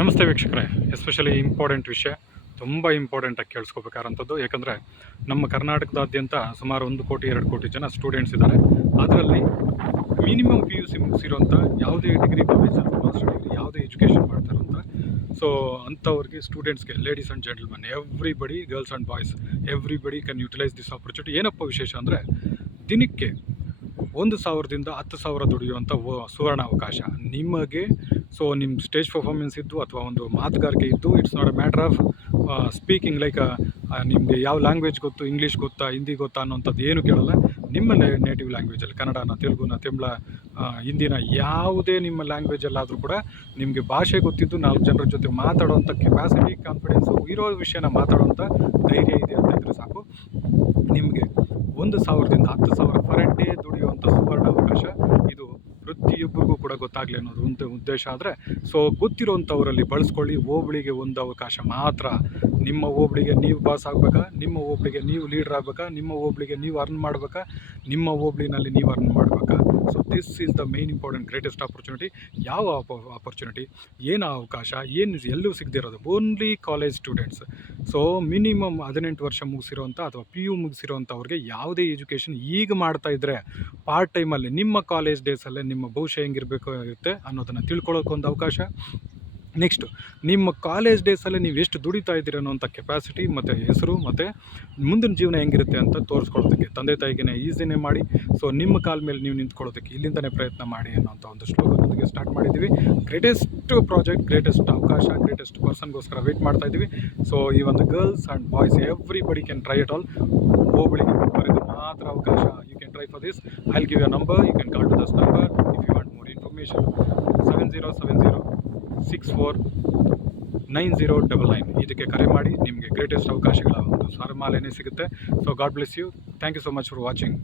ನಮಸ್ತೆ ವೀಕ್ಷಕರೇ. Especially important ವಿಷಯ, ತುಂಬ ಇಂಪಾರ್ಟೆಂಟಾಗಿ ಕೇಳಿಸ್ಕೋಬೇಕಾದಂಥದ್ದು. ಯಾಕಂದರೆ ನಮ್ಮ ಕರ್ನಾಟಕದಾದ್ಯಂತ ಸುಮಾರು ಒಂದು ಕೋಟಿ, ಎರಡು ಕೋಟಿ ಜನ ಸ್ಟೂಡೆಂಟ್ಸ್ ಇದ್ದಾರೆ. ಅದರಲ್ಲಿ ಮಿನಿಮಮ್ ಪಿ ಯು ಸಿ ಮುಗಿಸಿರುವಂಥ ಯಾವುದೇ ಡಿಗ್ರಿ ಕಾಲೇಜ್ ಅಥವಾ ಮಾಸ್ಟರ್ ಡಿಗ್ರಿ ಯಾವುದೇ ಎಜುಕೇಷನ್ ಮಾಡ್ತಾರಂತ ಸೊ ಅಂಥವ್ರಿಗೆ ಸ್ಟೂಡೆಂಟ್ಸ್ಗೆ ladies and gentleman everybody girls and boys everybody can utilise this opportunity ಏನಪ್ಪ ವಿಶೇಷ ಅಂದರೆ, ದಿನಕ್ಕೆ ಒಂದು ಸಾವಿರದಿಂದ ಹತ್ತು ಸಾವಿರ ದುಡಿಯುವಂಥ ಸುವರ್ಣ ಅವಕಾಶ ನಿಮಗೆ ಸೊ ನಿಮ್ಮ ಸ್ಟೇಜ್ ಪರ್ಫಾರ್ಮೆನ್ಸ್ ಇದ್ದು ಅಥವಾ ಒಂದು ಮಾತುಗಾರಿಕೆ ಇದ್ದು it's not a matter of speaking like ನಿಮಗೆ ಯಾವ ಲ್ಯಾಂಗ್ವೇಜ್ ಗೊತ್ತು ಇಂಗ್ಲೀಷ್ ಗೊತ್ತಾ ಹಿಂದಿ ಗೊತ್ತಾ ಅನ್ನೋಂಥದ್ದು ಏನು ಕೇಳಲ್ಲ. ನಿಮ್ಮ ನೇಟಿವ್ ಲ್ಯಾಂಗ್ವೇಜಲ್ಲಿ ಕನ್ನಡನ, ತೆಲುಗುನ ತಮಿಳ ಹಿಂದಿನ ಯಾವುದೇ ನಿಮ್ಮ ಲ್ಯಾಂಗ್ವೇಜಲ್ಲಾದರೂ ಕೂಡ ನಿಮಗೆ ಭಾಷೆ ಗೊತ್ತಿದ್ದು ನಾಲ್ಕು ಜನರ ಜೊತೆ ಮಾತಾಡೋವಂಥ ಕೆಪಾಸಿಟಿ ಕಾನ್ಫಿಡೆನ್ಸು ಇರೋ ವಿಷಯನ ಮಾತಾಡೋವಂಥ ಧೈರ್ಯ ಇದೆ ಅಂತ ಇದ್ರೆ ಸಾಕು. ನಿಮಗೆ ಒಂದು ಸಾವಿರದಿಂದ ಹತ್ತು ಸಾವಿರ ಪರ್ ಡೇ ದುಡಿಯುವಂಥ ಸುವರ್ಣ ಅವಕಾಶ ಇದು ಗೊತ್ತಾಗಲಿ ಅನ್ನೋದು ಒಂದು ಉದ್ದೇಶ ಆದರೆ ಸೊ ಗೊತ್ತಿರುವಂಥವರಲ್ಲಿ ಬಳಸ್ಕೊಳ್ಳಿ ಹೋಬಳಿಗೆ ಒಂದು ಅವಕಾಶ ಮಾತ್ರ. ನಿಮ್ಮ ಹೋಬಳಿಗೆ ನೀವು ಬಾಸ್ ಆಗಬೇಕಾ? ನಿಮ್ಮ ಹೋಬಳಿಗೆ ನೀವು ಲೀಡ್ರ್ ಆಗಬೇಕಾ? ನಿಮ್ಮ ಹೋಬಳಿಗೆ ನೀವು ಅರ್ನ್ ಮಾಡಬೇಕಾ? ನಿಮ್ಮ ಹೋಬಳಿನಲ್ಲಿ ನೀವು ಅರ್ನ್ ಮಾಡಬೇಕಾ? So this is the main important greatest opportunity ಯಾವ ಆಪರ್ಚುನಿಟಿ ಏನು ಅವಕಾಶ? ಏನು ಎಲ್ಲೂ ಸಿಗದಿರೋದು? Only college students so minimum ಹದಿನೆಂಟು ವರ್ಷ ಮುಗಿಸಿರೋಂಥ ಅಥವಾ ಪಿ ಯು ಮುಗಿಸಿರೋಂಥವ್ರಿಗೆ ಯಾವುದೇ ಎಜುಕೇಷನ್ ಈಗ ಮಾಡ್ತಾ ಇದ್ದರೆ ಪಾರ್ಟ್ ಟೈಮಲ್ಲಿ ನಿಮ್ಮ ಕಾಲೇಜ್ ಡೇಸಲ್ಲೇ ನಿಮ್ಮ ಭವಿಷ್ಯ ಹೆಂಗಿರಬೇಕು ಇರುತ್ತೆ ಅನ್ನೋದನ್ನು ತಿಳ್ಕೊಳ್ಳೋಕೆ ಒಂದು ಅವಕಾಶ. ನೆಕ್ಸ್ಟು ನಿಮ್ಮ ಕಾಲೇಜ್ ಡೇಸಲ್ಲಿ ನೀವು ಎಷ್ಟು ದುಡಿತಾ ಇದ್ದೀರ ಅನ್ನೋಂಥ ಕೆಪಾಸಿಟಿ ಮತ್ತು ಹೆಸರು, ಮತ್ತು ಮುಂದಿನ ಜೀವನ ಹೆಂಗಿರುತ್ತೆ ಅಂತ ತೋರಿಸ್ಕೊಳ್ಳೋದಕ್ಕೆ, ತಂದೆ ತಾಯಿಗೆ ಈಸಿನೇ ಮಾಡಿ. ಸೊ ನಿಮ್ಮ ಕಾಲ ಮೇಲೆ ನೀವು ನಿಂತ್ಕೊಳ್ಳೋದಕ್ಕೆ ಇಲ್ಲಿಂದನೇ ಪ್ರಯತ್ನ ಮಾಡಿ ಅನ್ನೋಂಥ ಒಂದು ಶ್ಲೋಕದೊಂದಿಗೆ ಸ್ಟಾರ್ಟ್ ಮಾಡಿದ್ದೀವಿ. ಗ್ರೇಟೆಸ್ಟ್ ಪ್ರಾಜೆಕ್ಟ್ ಗ್ರೇಟೆಸ್ಟ್ ಅವಕಾಶ ಗ್ರೇಟೆಸ್ಟ್ ಪರ್ಸನ್ಗೋಸ್ಕರ ವೆಯ್ಟ್ ಮಾಡ್ತಾ ಇದ್ದೀವಿ. ಸೊ ಈ ಒಂದು girls and boys everybody can try it all ಹೋಬಳಿಗೆ ಮಾತ್ರ ಅವಕಾಶ. You can try for this I give you number you can call to this number if you want more information seven zero seven zero six four nine zero double nine ಇದಕ್ಕೆ ಕರೆ ಮಾಡಿ ನಿಮಗೆ greatest ಅವಕಾಶಗಳ ಒಂದು ಸರಮಾಲೆನೇ ಸಿಗುತ್ತೆ. So God bless you thank you so much for watching